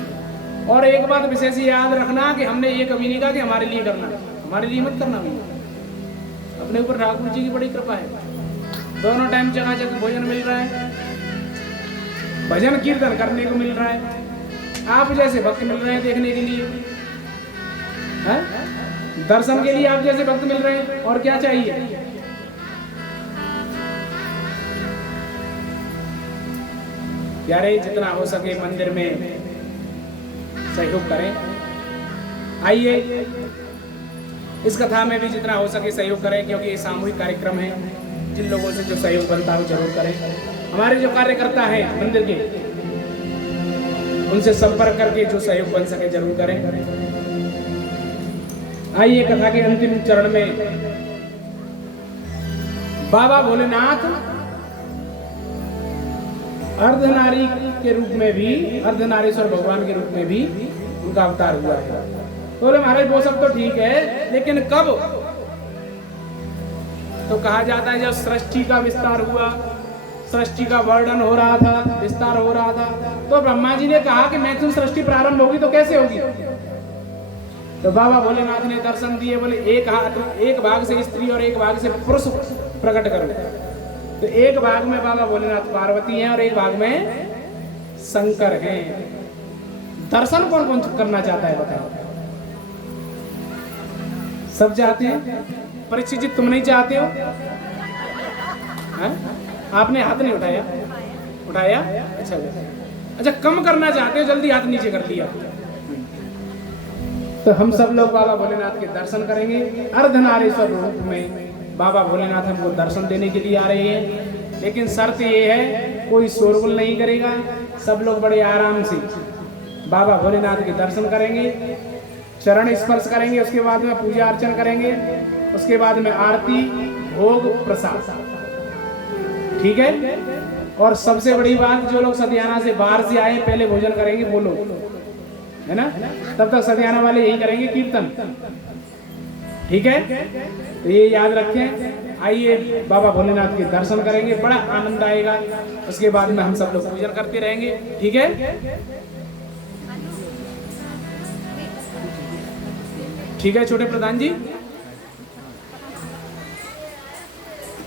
और एक बात विशेष याद रखना कि हमने ये कभी नहीं कहा कि हमारे लिए करना, हमारे लिए मत करना भैया। अपने ऊपर ठाकुर जी की बड़ी कृपा है, दोनों टाइम चकाचक भोजन मिल रहा है, भजन कीर्तन करने को मिल रहा है, आप जैसे भक्त मिल रहे हैं देखने के लिए, है? दर्शन के लिए आप जैसे भक्त मिल रहे हैं, और क्या चाहिए? प्यारे जितना हो सके मंदिर में सहयोग करें। आइए इस कथा में भी जितना हो सके सहयोग करें, क्योंकि ये सामूहिक कार्यक्रम है। जिन लोगों से जो सहयोग बनता है वो जरूर करें। हमारे जो कार्यकर्ता हैं मंदिर के, उनसे संपर्क करके जो सहयोग बन सके जरूर करें। आइए कथा के अंतिम चरण में बाबा भोलेनाथ अर्धनारी के रूप में भी, अर्धनारीश्वर भगवान के रूप में भी उनका अवतार हुआ है। बोले महाराज वो सब तो ठीक है, लेकिन कब? तो कहा जाता है जब सृष्टि का विस्तार हुआ, सृष्टि का वर्णन हो रहा था, विस्तार हो रहा था, तो ब्रह्मा जी ने कहा कि मैक्सिमम सृष्टि प्रारंभ होगी तो कैसे होगी? तो बाबा भोलेनाथ ने दर्शन दिए, बोले एक भाग से स्त्री और एक भाग से पुरुष प्रकट करो। तो एक भाग में बाबा भोलेनाथ पार्वती हैं और एक भाग में शंकर हैं। दर्शन कौन कौन करना चाहता है बताओ? सब चाहते हैं। परीक्षित जी तुम नहीं चाहते हो? है? आपने हाथ नहीं उठाया? उठाया? अच्छा अच्छा कम करना चाहते हो जल्दी हाथ नीचे कर लिया। तो हम सब लोग बाबा भोलेनाथ के दर्शन करेंगे। अर्धनारीश्वर रूप में बाबा भोलेनाथ हमको दर्शन देने के लिए आ रहे हैं, लेकिन शर्त ये है कोई शोरगुल नहीं करेगा, सब लोग बड़े आराम से बाबा भोलेनाथ के दर्शन करेंगे, चरण स्पर्श करेंगे, उसके बाद में पूजा अर्चना करेंगे, उसके बाद में आरती, भोग, प्रसाद, ठीक है। और सबसे बड़ी बात, जो लोग सदियाना से बाहर से आए पहले भोजन करेंगे वो लोग, है ना, तब तक सदियाना वाले यही करेंगे कीर्तन, ठीक है। तो ये याद रखें। आइए बाबा भोलेनाथ के दर्शन करेंगे, बड़ा आनंद आएगा। उसके बाद में हम सब लोग पूजन करते रहेंगे, ठीक है। ठीक है छोटे प्रधान जी।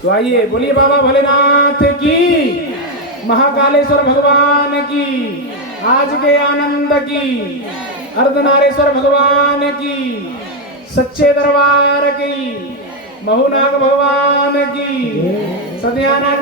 तो आइए बोलिए बाबा भोलेनाथ की, महाकालेश्वर भगवान की, आज के आनंद की, अर्धनारेश्वर भगवान की, सच्चे दरबार की, महुनाग भगवान की, सदियाना